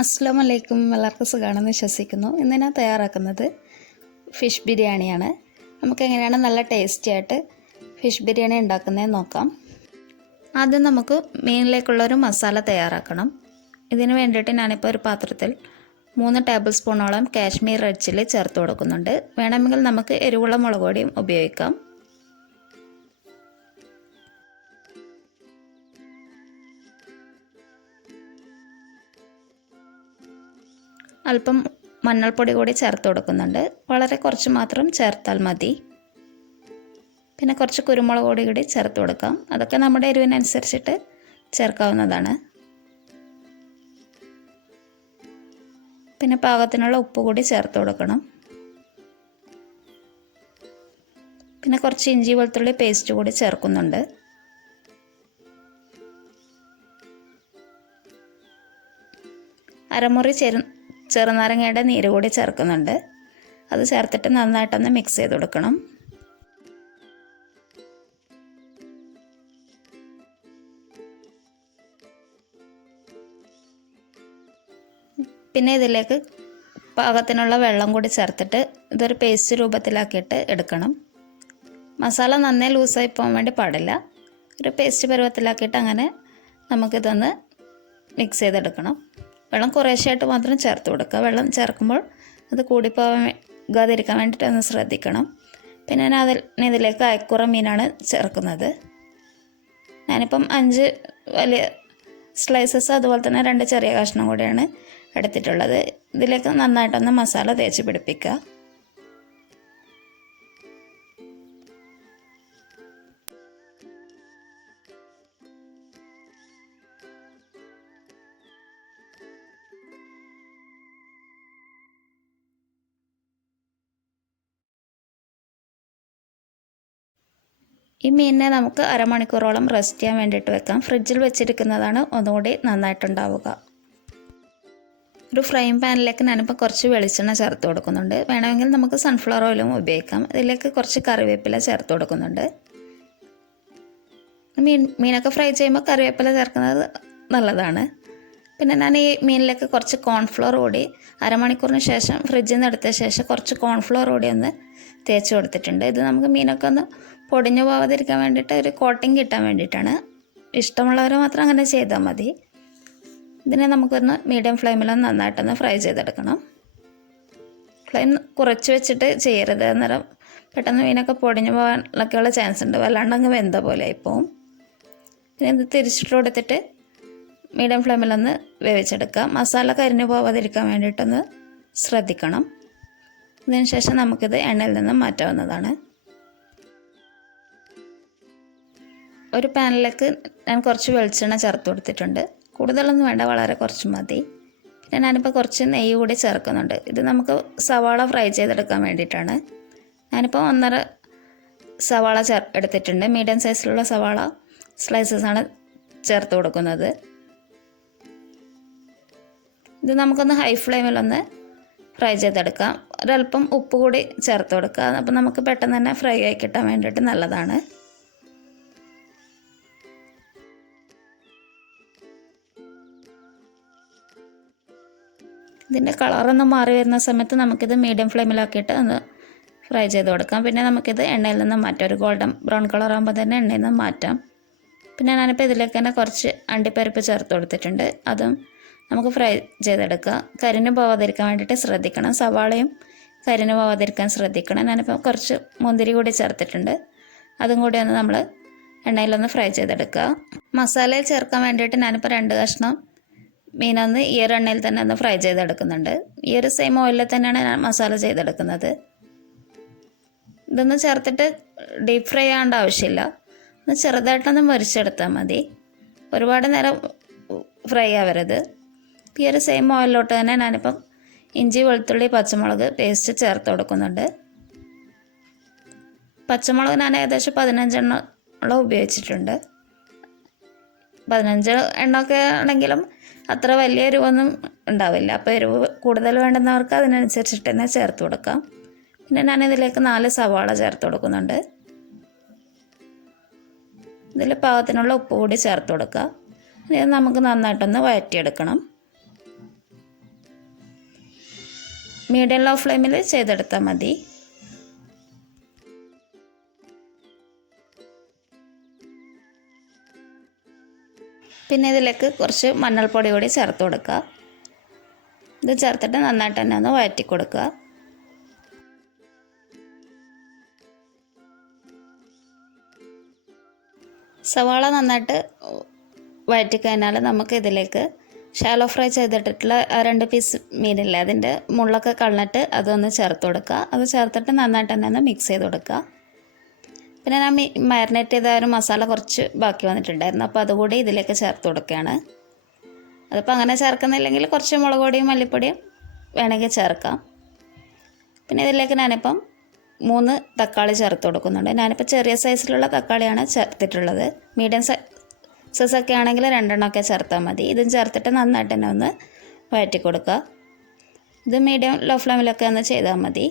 അസ്സലാമലൈക്കും. എല്ലാവർക്കും സുഖമാണെന്ന് വിശ്വസിക്കുന്നു. ഇന്ന് ഞാൻ തയ്യാറാക്കുന്നത് ഫിഷ് ബിരിയാണിയാണ്. നമുക്കെങ്ങനെയാണ് നല്ല ടേസ്റ്റി ആയിട്ട് ഫിഷ് ബിരിയാണി ഉണ്ടാക്കുന്നതെന്ന് നോക്കാം. ആദ്യം നമുക്ക് മീനിലേക്കുള്ളൊരു മസാല തയ്യാറാക്കണം. ഇതിന് വേണ്ടിയിട്ട് ഞാനിപ്പോൾ ഒരു പാത്രത്തിൽ 3 ടേബിൾ സ്പൂണോളം കാശ്മീർ റെഡ് ചില്ലി ചേർത്ത് കൊടുക്കുന്നുണ്ട്. വേണമെങ്കിൽ നമുക്ക് എരിവുള്ള മുളക് പൊടിയും ഉപയോഗിക്കാം. അല്പം മഞ്ഞൾപ്പൊടി കൂടി ചേർത്ത് കൊടുക്കുന്നുണ്ട്. വളരെ കുറച്ച് മാത്രം ചേർത്താൽ മതി. പിന്നെ കുറച്ച് കുരുമുളക് പൊടി കൂടി ചേർത്ത് കൊടുക്കാം. അതൊക്കെ നമ്മുടെ എരിവിനനുസരിച്ചിട്ട് ചേർക്കാവുന്നതാണ്. പിന്നെ പാകത്തിനുള്ള ഉപ്പ് കൂടി ചേർത്ത് കൊടുക്കണം. പിന്നെ കുറച്ച് ഇഞ്ചി വെളുത്തുള്ളി പേസ്റ്റ് കൂടി ചേർക്കുന്നുണ്ട്. അരമുറി ചെറുനാരങ്ങയുടെ നീര് കൂടി ചേർക്കുന്നുണ്ട്. അത് ചേർത്തിട്ട് നന്നായിട്ടൊന്ന് മിക്സ് ചെയ്ത് കൊടുക്കണം. പിന്നെ ഇതിലേക്ക് പാകത്തിനുള്ള വെള്ളം കൂടി ചേർത്തിട്ട് ഇതൊരു പേസ്റ്റ് രൂപത്തിലാക്കിയിട്ട് എടുക്കണം. മസാല നന്നേ ലൂസായി പോകാൻ വേണ്ടി പാടില്ല. ഒരു പേസ്റ്റ് പരുവത്തിലാക്കിയിട്ട് അങ്ങനെ നമുക്കിതൊന്ന് മിക്സ് ചെയ്തെടുക്കണം. വെള്ളം കുറേശ്ശായിട്ട് മാത്രം ചേർത്ത് കൊടുക്കുക. വെള്ളം ചേർക്കുമ്പോൾ അത് കൂടിപ്പോകാതിരിക്കാൻ വേണ്ടിയിട്ട് ഒന്ന് ശ്രദ്ധിക്കണം. പിന്നെ ഞാൻ ഇതിലേക്ക് അയക്കുറ മീനാണ് ചേർക്കുന്നത്. ഞാനിപ്പം 5 വലിയ സ്ലൈസസ് അതുപോലെ തന്നെ 2 ചെറിയ കഷ്ണം കൂടിയാണ് എടുത്തിട്ടുള്ളത്. ഇതിലേക്ക് നന്നായിട്ടൊന്ന് മസാല തേച്ച് പിടിപ്പിക്കുക. ഈ മീനിനെ നമുക്ക് അരമണിക്കൂറോളം റെസ്റ്റ് ചെയ്യാൻ വേണ്ടിയിട്ട് വെക്കാം. ഫ്രിഡ്ജിൽ വെച്ചിരിക്കുന്നതാണ് ഒന്നുകൂടി നന്നായിട്ടുണ്ടാവുക. ഒരു ഫ്രൈങ് പാനിലേക്ക് ഞാനിപ്പോൾ കുറച്ച് വെളിച്ചെണ്ണ ചേർത്ത് കൊടുക്കുന്നുണ്ട്. വേണമെങ്കിൽ നമുക്ക് സൺഫ്ലവർ ഓയിലും ഉപയോഗിക്കാം. ഇതിലേക്ക് കുറച്ച് കറിവേപ്പില ചേർത്ത് കൊടുക്കുന്നുണ്ട്. മീനൊക്കെ ഫ്രൈ ചെയ്യുമ്പോൾ കറിവേപ്പില ചേർക്കുന്നത് നല്ലതാണ്. പിന്നെ ഞാൻ ഈ മീനിലേക്ക് കുറച്ച് കോൺഫ്ലോർ കൂടി അരമണിക്കൂറിന് ശേഷം ഫ്രിഡ്ജിൽ നിന്ന് എടുത്ത ശേഷം കുറച്ച് കോൺഫ്ലോർ കൂടി ഒന്ന് തേച്ച് കൊടുത്തിട്ടുണ്ട്. ഇത് നമുക്ക് മീനൊക്കെ ഒന്ന് പൊടിഞ്ഞു പോകാതിരിക്കാൻ വേണ്ടിയിട്ട് ഒരു കോട്ടിങ് കിട്ടാൻ വേണ്ടിയിട്ടാണ്. ഇഷ്ടമുള്ളവർ മാത്രം അങ്ങനെ ചെയ്താൽ മതി. ഇതിനെ നമുക്കൊന്ന് മീഡിയം ഫ്ലെയിമിലൊന്ന് നന്നായിട്ടൊന്ന് ഫ്രൈ ചെയ്തെടുക്കണം. ഫ്ലെയിം കുറച്ച് വെച്ചിട്ട് ചെയ്യരുത്. അന്നേരം പെട്ടെന്ന് മീനൊക്കെ പൊടിഞ്ഞു പോകാനൊക്കെയുള്ള ചാൻസ് ഉണ്ട്. വല്ലാണ്ടങ്ങ് വെന്ത പോലെ ആയിപ്പോവും. പിന്നെ ഇത് തിരിച്ചിട്ട് കൊടുത്തിട്ട് മീഡിയം ഫ്ലെയിമിലൊന്ന് വേവിച്ചെടുക്കുക. മസാല കരിഞ്ഞു പോകാതിരിക്കാൻ വേണ്ടിയിട്ടൊന്ന് ശ്രദ്ധിക്കണം. ഇതിന് ശേഷം നമുക്കിത് എണ്ണയിൽ നിന്ന് മാറ്റാവുന്നതാണ്. ഒരു പാനിലേക്ക് ഞാൻ കുറച്ച് വെളിച്ചെണ്ണ ചേർത്ത് കൊടുത്തിട്ടുണ്ട്. കൂടുതലൊന്നും വേണ്ട, വളരെ കുറച്ച് മതി. പിന്നെ ഞാനിപ്പോൾ കുറച്ച് നെയ്യ് കൂടി ചേർക്കുന്നുണ്ട്. ഇത് നമുക്ക് സവാള ഫ്രൈ ചെയ്തെടുക്കാൻ വേണ്ടിയിട്ടാണ്. ഞാനിപ്പോൾ 1.5 സവാള എടുത്തിട്ടുണ്ട്. മീഡിയം സൈസിലുള്ള സവാള സ്ലൈസസാണ് ചേർത്ത് കൊടുക്കുന്നത്. ഇത് നമുക്കൊന്ന് ഹൈ ഫ്ലെയിമിലൊന്ന് ഫ്രൈ ചെയ്തെടുക്കാം. ഒരല്പം ഉപ്പ് കൂടി ചേർത്ത് കൊടുക്കുക. അപ്പോൾ നമുക്ക് പെട്ടെന്ന് തന്നെ ഫ്രൈ ആയി കിട്ടാൻ വേണ്ടിയിട്ട് നല്ലതാണ്. ഇതിൻ്റെ കളറൊന്ന് മാറി വരുന്ന സമയത്ത് നമുക്കിത് മീഡിയം ഫ്ലെയിമിലാക്കിയിട്ട് ഒന്ന് ഫ്രൈ ചെയ്ത് കൊടുക്കാം. പിന്നെ നമുക്കിത് എണ്ണയിൽ നിന്ന് മാറ്റാം. ഒരു ഗോൾഡൻ ബ്രൗൺ കളർ ആകുമ്പോൾ തന്നെ എണ്ണയിൽ നിന്ന് മാറ്റാം. പിന്നെ ഞാനിപ്പോൾ ഇതിലേക്ക് തന്നെ കുറച്ച് അണ്ടിപ്പരിപ്പ് ചേർത്ത് കൊടുത്തിട്ടുണ്ട്. അതും നമുക്ക് ഫ്രൈ ചെയ്തെടുക്കുക. കരിഞ്ഞു പോകാതിരിക്കാൻ വേണ്ടിയിട്ട് ശ്രദ്ധിക്കണം. സവാളയും കരിഞ്ഞു പോകാതിരിക്കാൻ ശ്രദ്ധിക്കണം. ഞാനിപ്പോൾ കുറച്ച് മുന്തിരി കൂടി ചേർത്തിട്ടുണ്ട്. അതും കൂടി ഒന്ന് നമ്മൾ എണ്ണയിലൊന്ന് ഫ്രൈ ചെയ്തെടുക്കുക. മസാലയിൽ ചേർക്കാൻ വേണ്ടിയിട്ട് ഞാനിപ്പോൾ 2 കഷ്ണം മീനൊന്ന് ഈ ഒരു എണ്ണയിൽ തന്നെ ഒന്ന് ഫ്രൈ ചെയ്തെടുക്കുന്നുണ്ട്. ഈ ഒരു സെയിം ഓയിലിൽ തന്നെയാണ് ഞാൻ മസാല ചെയ്തെടുക്കുന്നത്. ഇതൊന്ന് ചേർത്തിട്ട് ഡീപ്പ് ഫ്രൈ ആവേണ്ട ആവശ്യമില്ല. ഒന്ന് ചെറുതായിട്ടൊന്ന് മുരിച്ചെടുത്താൽ മതി. ഒരുപാട് നേരം ഫ്രൈ ആവരുത്. ഈ ഒരു സെയിം ഓയിലിലോട്ട് തന്നെ ഞാനിപ്പം ഇഞ്ചി വെളുത്തുള്ളി പച്ചമുളക് പേസ്റ്റ് ചേർത്ത് കൊടുക്കുന്നുണ്ട്. പച്ചമുളക് ഞാൻ ഏകദേശം 15 എണ്ണോളം ഉപയോഗിച്ചിട്ടുണ്ട്. 15 എണ്ണമൊക്കെ ആണെങ്കിലും അത്ര വലിയ എരിവൊന്നും ഉണ്ടാവില്ല. അപ്പോൾ എരിവ് കൂടുതൽ വേണ്ടുന്നവർക്ക് അതിനനുസരിച്ചിട്ട് തന്നെ ചേർത്ത് കൊടുക്കാം. പിന്നെ ഞാനിതിലേക്ക് 4 സവാള ചേർത്ത് കൊടുക്കുന്നുണ്ട്. ഇതിൽ പാകത്തിനുള്ള ഉപ്പ് കൂടി ചേർത്ത് കൊടുക്കുക. ഇത് നമുക്ക് നന്നായിട്ടൊന്ന് വഴറ്റിയെടുക്കണം. മീഡിയം ലോ ഫ്ലെയിമിൽ ചെയ്തെടുത്താൽ മതി. പിന്നെ ഇതിലേക്ക് കുറച്ച് മഞ്ഞൾപ്പൊടി കൂടി ചേർത്ത് കൊടുക്കുക. ഇത് ചേർത്തിട്ട് നന്നായിട്ട് തന്നെ ഒന്ന് വഴറ്റി കൊടുക്കുക. സവാള നന്നായിട്ട് വഴറ്റിക്കഴിഞ്ഞാൽ നമുക്ക് ഇതിലേക്ക് ഷാലോ ഫ്രൈ ചെയ്തിട്ടുള്ള 2 പീസ് മീനില്ലേ, അതിൻ്റെ മുള്ളൊക്കെ കളഞ്ഞിട്ട് അതൊന്ന് ചേർത്ത് കൊടുക്കുക. അത് ചേർത്തിട്ട് നന്നായിട്ട് തന്നെ ഒന്ന് മിക്സ് ചെയ്ത് കൊടുക്കുക. പിന്നെ ഞാൻ മാരിനേറ്റ് ചെയ്ത ഒരു മസാല കുറച്ച് ബാക്കി വന്നിട്ടുണ്ടായിരുന്നു, അപ്പോൾ അതുകൂടി ഇതിലേക്ക് ചേർത്ത് കൊടുക്കുകയാണ്. അതിപ്പോൾ അങ്ങനെ ചേർക്കുന്നില്ലെങ്കിൽ കുറച്ച് മുളക് പൊടിയും മല്ലിപ്പൊടിയും വേണമെങ്കിൽ ചേർക്കാം. പിന്നെ ഇതിലേക്ക് ഞാനിപ്പം 3 തക്കാളി ചേർത്ത് കൊടുക്കുന്നുണ്ട്. ഞാനിപ്പോൾ ചെറിയ സൈസിലുള്ള തക്കാളിയാണ് ചേർത്തിട്ടുള്ളത്. മീഡിയം സൈസൊക്കെ ആണെങ്കിൽ 2 എണ്ണമൊക്കെ ചേർത്താൽ മതി. ഇതും ചേർത്തിട്ട് നന്നായിട്ട് തന്നെ ഒന്ന് വഴറ്റി കൊടുക്കുക. ഇത് മീഡിയം ലോ ഫ്ലെയിമിലൊക്കെ ഒന്ന് ചെയ്താൽ മതി.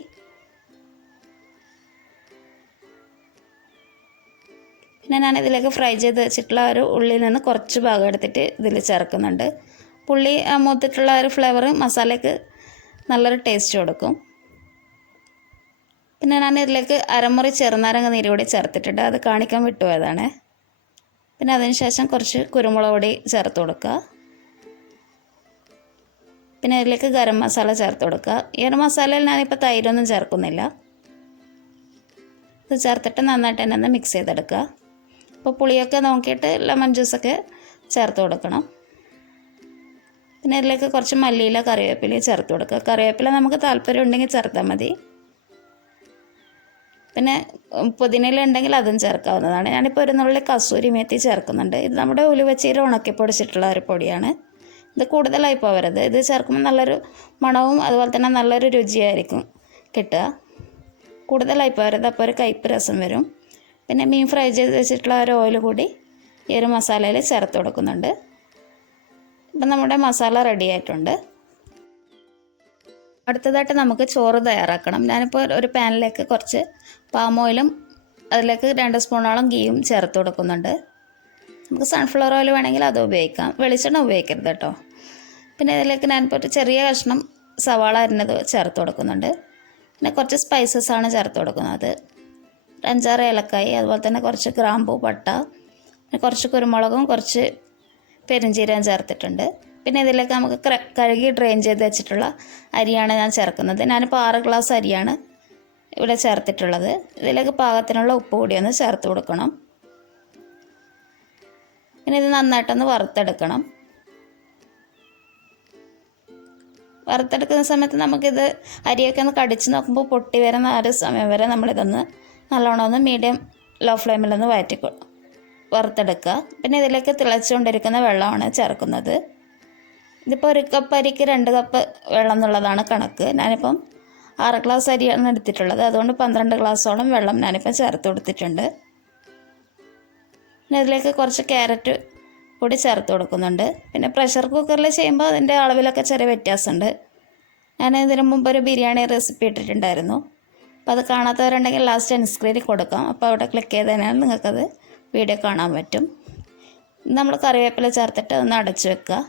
പിന്നെ ഞാനിതിലേക്ക് ഫ്രൈ ചെയ്ത് വെച്ചിട്ടുള്ള ഒരു ഉള്ളിയിൽ നിന്ന് കുറച്ച് ഭാഗം എടുത്തിട്ട് ഇതിൽ ചേർക്കുന്നുണ്ട്. പുള്ളി മൂത്തിട്ടുള്ള ഒരു ഫ്ലേവർ മസാലയ്ക്ക് നല്ലൊരു ടേസ്റ്റ് കൊടുക്കും. പിന്നെ ഞാൻ ഇതിലേക്ക് അരമുറി ചെറുനാരങ്ങ നീര് കൂടി ചേർത്തിട്ടുണ്ട്, അത് കാണിക്കാൻ വിട്ടുപോയതാണ്. പിന്നെ അതിന് ശേഷം കുറച്ച് കുരുമുളക് പൊടി ചേർത്ത് കൊടുക്കുക. പിന്നെ ഇതിലേക്ക് ഗരം മസാല ചേർത്ത് കൊടുക്കുക. ഈ ഒരു മസാലയിൽ ഞാനിപ്പോൾ തൈരൊന്നും ചേർക്കുന്നില്ല. ഇത് ചേർത്തിട്ട് നന്നായിട്ട് തന്നെ ഒന്ന് മിക്സ് ചെയ്തെടുക്കുക. അപ്പോൾ പുളിയൊക്കെ നോക്കിയിട്ട് ലെമൺ ജ്യൂസൊക്കെ ചേർത്ത് കൊടുക്കണം. പിന്നെ ഇതിലേക്ക് കുറച്ച് മല്ലിയില കറിവേപ്പില ചേർത്ത് കൊടുക്കുക. കറിവേപ്പില നമുക്ക് താല്പര്യം ഉണ്ടെങ്കിൽ ചേർത്താൽ മതി. പിന്നെ പുതിനയില ഉണ്ടെങ്കിൽ അതും ചേർക്കാവുന്നതാണ്. ഞാനിപ്പോൾ ഒരു നുള്ളി കസൂരി മേത്തി ചേർക്കുന്നുണ്ട്. ഇത് നമ്മുടെ ഉലുവച്ചീര ഉണക്കി പൊടിച്ചിട്ടുള്ള ഒരു പൊടിയാണ്. ഇത് കൂടുതലായി പോകരുത്. ഇത് ചേർക്കുമ്പോൾ നല്ലൊരു മണവും അതുപോലെ തന്നെ നല്ലൊരു രുചിയായിരിക്കും കിട്ടുക. കൂടുതലായി പോകരുത്, അപ്പോൾ ഒരു കയ്പ്പ് രസം വരും. പിന്നെ മീൻ ഫ്രൈ ചെയ്ത് വെച്ചിട്ടുള്ള ഒരു ഓയിൽ കൂടി ഈ ഒരു മസാലയിൽ ചേർത്ത് കൊടുക്കുന്നുണ്ട്. ഇപ്പം നമ്മുടെ മസാല റെഡി ആയിട്ടുണ്ട്. അടുത്തതായിട്ട് നമുക്ക് ചോറ് തയ്യാറാക്കണം. ഞാനിപ്പോൾ ഒരു പാനിലേക്ക് കുറച്ച് പാം ഓയിലും അതിലേക്ക് 2 സ്പൂണോളം ഗീയും ചേർത്ത് കൊടുക്കുന്നുണ്ട്. നമുക്ക് സൺഫ്ലവർ ഓയിൽ വേണമെങ്കിൽ അത് ഉപയോഗിക്കാം, വെളിച്ചെണ്ണ ഉപയോഗിക്കരുത് കേട്ടോ. പിന്നെ ഇതിലേക്ക് ഞാനിപ്പോൾ ഒരു ചെറിയ കഷ്ണം സവാള അരിഞ്ഞത് ചേർത്ത് കൊടുക്കുന്നുണ്ട്. പിന്നെ കുറച്ച് സ്പൈസസാണ് ചേർത്ത് കൊടുക്കുന്നത്. 5-6 ഏലക്കായി, അതുപോലെ തന്നെ കുറച്ച് ഗ്രാമ്പൂ, പട്ട, പിന്നെ കുറച്ച് കുരുമുളകും കുറച്ച് പെരുംജീരകം ചേർത്തിട്ടുണ്ട്. പിന്നെ ഇതിലേക്ക് നമുക്ക് കഴുകി ഡ്രെയിൻ ചെയ്ത് വെച്ചിട്ടുള്ള അരിയാണ് ഞാൻ ചേർക്കുന്നത്. ഞാനിപ്പോൾ 6 ഗ്ലാസ് അരിയാണ് ഇവിടെ ചേർത്തിട്ടുള്ളത്. ഇതിലേക്ക് പാകത്തിനുള്ള ഉപ്പ് കൂടി ഒന്ന് ചേർത്ത് കൊടുക്കണം. പിന്നെ ഇത് നന്നായിട്ടൊന്ന് വറുത്തെടുക്കണം. വറുത്തെടുക്കുന്ന സമയത്ത് നമുക്കിത് അരിയൊക്കെ ഒന്ന് കടിച്ച് നോക്കുമ്പോൾ പൊട്ടി വരുന്ന ആ ഒരു സമയം വരെ നമ്മളിതൊന്ന് നല്ലോണം ഒന്ന് മീഡിയം ലോ ഫ്ലെയിമിലൊന്ന് വറുത്തെടുക്കുക. പിന്നെ ഇതിലേക്ക് തിളച്ചുകൊണ്ടിരിക്കുന്ന വെള്ളമാണ് ചേർക്കുന്നത്. ഇതിപ്പോൾ 1 കപ്പ് അരിക്ക് 2 കപ്പ് വെള്ളം എന്നുള്ളതാണ് കണക്ക്. ഞാനിപ്പം 6 ഗ്ലാസ് അരിയാണ് എടുത്തിട്ടുള്ളത്, അതുകൊണ്ട് 12 ഗ്ലാസോളം വെള്ളം ഞാനിപ്പം ചേർത്ത് കൊടുത്തിട്ടുണ്ട്. പിന്നെ ഇതിലേക്ക് കുറച്ച് ക്യാരറ്റ് കൂടി ചേർത്ത് കൊടുക്കുന്നുണ്ട്. പിന്നെ പ്രഷർ കുക്കറിൽ ചെയ്യുമ്പോൾ അതിൻ്റെ അളവിലൊക്കെ ചെറിയ വ്യത്യാസമുണ്ട്. ഞാൻ ഇതിന് മുമ്പ് ഒരു ബിരിയാണി റെസിപ്പി ഇട്ടിട്ടുണ്ടായിരുന്നു, അപ്പോൾ അത് കാണാത്തവരുണ്ടെങ്കിൽ ലാസ്റ്റ് എൻഡ് സ്ക്രീനിൽ കൊടുക്കാം. അപ്പോൾ അവിടെ ക്ലിക്ക് ചെയ്ത് കഴിഞ്ഞാൽ നിങ്ങൾക്കത് വീഡിയോ കാണാൻ പറ്റും. നമ്മൾ കറിവേപ്പില ചേർത്തിട്ട് ഒന്ന് അടച്ചു വെക്കുക.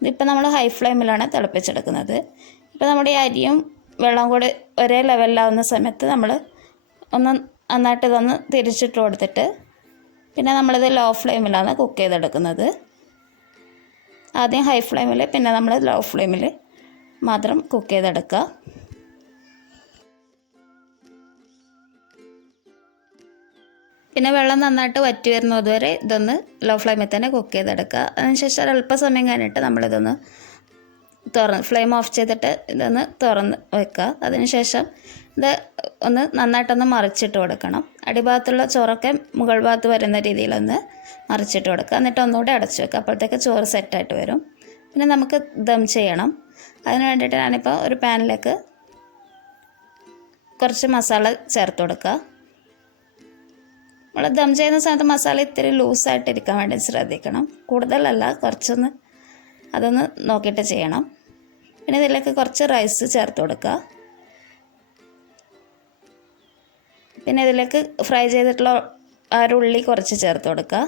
ഇതിപ്പോൾ നമ്മൾ ഹൈ ഫ്ലെയിമിലാണ് തിളപ്പിച്ചെടുക്കുന്നത്. ഇപ്പോൾ നമ്മുടെ ഈ അരിയും വെള്ളവും കൂടി ഒരേ ലെവലിലാവുന്ന സമയത്ത് നമ്മൾ ഒന്ന് നന്നായിട്ട് ഇതൊന്ന് തിരിച്ചിട്ട് കൊടുത്തിട്ട് പിന്നെ നമ്മളിത് ലോ ഫ്ലെയിമിലാണ് കുക്ക് ചെയ്തെടുക്കുന്നത്. ആദ്യം ഹൈ ഫ്ലെയിമിൽ, പിന്നെ നമ്മൾ ലോ ഫ്ലെയിമിൽ മാത്രം കുക്ക് ചെയ്തെടുക്കുക. പിന്നെ വെള്ളം നന്നായിട്ട് വറ്റി വരുന്നതുവരെ ഇതൊന്ന് ലോ ഫ്ലെയിമിൽ തന്നെ കുക്ക് ചെയ്തെടുക്കുക. അതിനുശേഷം ഒരല്പസമയം കഴിഞ്ഞിട്ട് നമ്മളിതൊന്ന് ഫ്ലെയിം ഓഫ് ചെയ്തിട്ട് ഇതൊന്ന് തുറന്ന് വെക്കുക. അതിനുശേഷം ഇത് ഒന്ന് നന്നായിട്ടൊന്ന് മറിച്ചിട്ട് കൊടുക്കണം. അടിഭാഗത്തുള്ള ചോറൊക്കെ മുകൾ ഭാഗത്ത് വരുന്ന രീതിയിലൊന്ന് മറിച്ചിട്ട് കൊടുക്കുക. എന്നിട്ട് ഒന്നുകൂടി അടച്ചു വെക്കുക. അപ്പോഴത്തേക്ക് ചോറ് സെറ്റായിട്ട് വരും. പിന്നെ നമുക്ക് ദം ചെയ്യണം. അതിന് വേണ്ടിയിട്ട് ഞാനിപ്പോൾ ഒരു പാനിലേക്ക് കുറച്ച് മസാല ചേർത്ത് കൊടുക്കുക. നമ്മൾ ദം ചെയ്യുന്ന സമയത്ത് മസാല ഇത്തിരി ലൂസായിട്ടിരിക്കാൻ വേണ്ടി ശ്രദ്ധിക്കണം. കൂടുതലല്ല, കുറച്ചൊന്ന് അതൊന്ന് നോക്കിയിട്ട് ചെയ്യണം. പിന്നെ ഇതിലേക്ക് കുറച്ച് റൈസ് ചേർത്ത് കൊടുക്കുക. പിന്നെ ഇതിലേക്ക് ഫ്രൈ ചെയ്തിട്ടുള്ള ആ ഒരു ഉള്ളി കുറച്ച് ചേർത്ത് കൊടുക്കുക.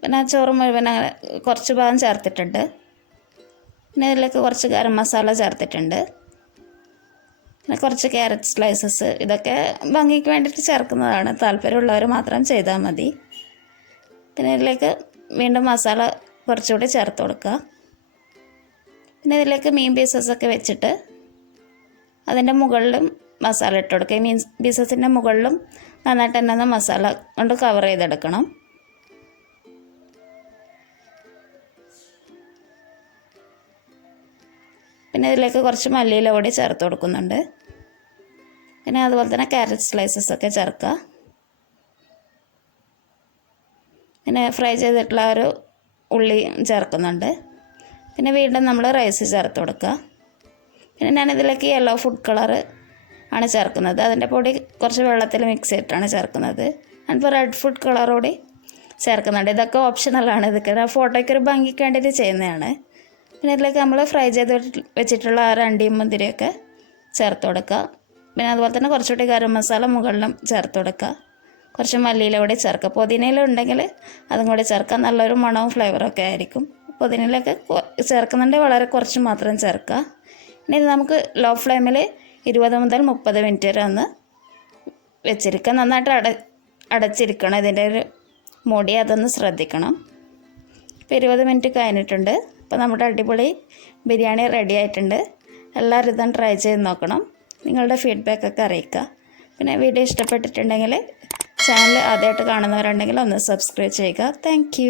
പിന്നെ ആ ചോറ് മുഴുവൻ അങ്ങനെ കുറച്ച് ഭാഗം ചേർത്തിട്ടുണ്ട്. പിന്നെ ഇതിലേക്ക് കുറച്ച് ഗരം മസാല ചേർത്തിട്ടുണ്ട്. പിന്നെ കുറച്ച് ക്യാരറ്റ് സ്ലൈസസ്, ഇതൊക്കെ ഭംഗിക്ക് വേണ്ടിയിട്ട് ചേർക്കുന്നതാണ്. താല്പര്യമുള്ളവർ മാത്രം ചെയ്താൽ മതി. പിന്നെ ഇതിലേക്ക് വീണ്ടും മസാല കുറച്ചുകൂടി ചേർത്ത് കൊടുക്കുക. പിന്നെ ഇതിലേക്ക് മീൻ പീസസൊക്കെ വെച്ചിട്ട് അതിൻ്റെ മുകളിലും മസാല ഇട്ട് കൊടുക്കുക. ഈ മീൻ പീസസിൻ്റെ മുകളിലും നന്നായിട്ട് തന്നെ ഒന്ന് മസാല കൊണ്ട് കവർ ചെയ്തെടുക്കണം. പിന്നെ ഇതിലേക്ക് കുറച്ച് മല്ലിയില കൂടി ചേർത്ത് കൊടുക്കുന്നുണ്ട്. പിന്നെ അതുപോലെ തന്നെ ക്യാരറ്റ് സ്ലൈസസൊക്കെ ചേർക്കുക. പിന്നെ ഫ്രൈ ചെയ്തിട്ടുള്ള ഒരു ഉള്ളി ചേർക്കുന്നുണ്ട്. പിന്നെ വീണ്ടും നമ്മൾ റൈസ് ചേർത്ത് കൊടുക്കുക. പിന്നെ ഞാനിതിലേക്ക് യെല്ലോ ഫുഡ് കളർ ആണ് ചേർക്കുന്നത്. അതിൻ്റെ പൊടി കുറച്ച് വെള്ളത്തിൽ മിക്സ് ചെയ്തിട്ടാണ് ചേർക്കുന്നത്. ഞാനിപ്പോൾ റെഡ് ഫുഡ് കളർ കൂടി ചേർക്കുന്നുണ്ട്. ഇതൊക്കെ ഓപ്ഷണലാണ്. ഇതൊക്കെ ഫോട്ടോയ്ക്ക് ഒരു ഭംഗിക്ക് വേണ്ടിയിട്ട് ചെയ്യുന്നതാണ്. പിന്നെ ഇതിലേക്ക് നമ്മൾ ഫ്രൈ ചെയ്ത് വെച്ചിട്ടുള്ള അണ്ടിയും മുന്തിരിയൊക്കെ ചേർത്ത് കൊടുക്കുക. പിന്നെ അതുപോലെ തന്നെ കുറച്ചുകൂടി ഗരം മസാല മുകളിലും ചേർത്ത് കൊടുക്കുക. കുറച്ച് മല്ലിയില കൂടി ചേർക്കുക. പുതിനയില ഉണ്ടെങ്കിൽ അതും കൂടി ചേർക്കുക. നല്ലൊരു മണവും ഫ്ലേവറൊക്കെ ആയിരിക്കും. പുതിനയിലൊക്കെ ചേർക്കുന്നുണ്ടെങ്കിൽ വളരെ കുറച്ച് മാത്രം ചേർക്കുക. ഇനി ഇത് നമുക്ക് ലോ ഫ്ലെയിമിൽ 20 മുതൽ 30 മിനിറ്റ് വരെ ഒന്ന് വെച്ചിരിക്കുക. നന്നായിട്ട് അടച്ചിരിക്കണം. ഇതിൻ്റെ ഒരു മൂടി അതൊന്ന് ശ്രദ്ധിക്കണം. ഇപ്പോൾ 20 മിനിറ്റ് കഴിഞ്ഞിട്ടുണ്ട്. അപ്പോൾ നമ്മുടെ അടിപൊളി ബിരിയാണി റെഡി ആയിട്ടുണ്ട്. എല്ലാവരും ഇതൊന്ന് ട്രൈ ചെയ്ത് നോക്കണം. നിങ്ങളുടെ ഫീഡ്ബാക്കൊക്കെ അറിയിക്കുക. പിന്നെ വീഡിയോ ഇഷ്ടപ്പെട്ടിട്ടുണ്ടെങ്കിൽ ചാനൽ ആദ്യമായിട്ട് കാണുന്നവരുണ്ടെങ്കിൽ ഒന്ന് സബ്സ്ക്രൈബ് ചെയ്യുക. താങ്ക്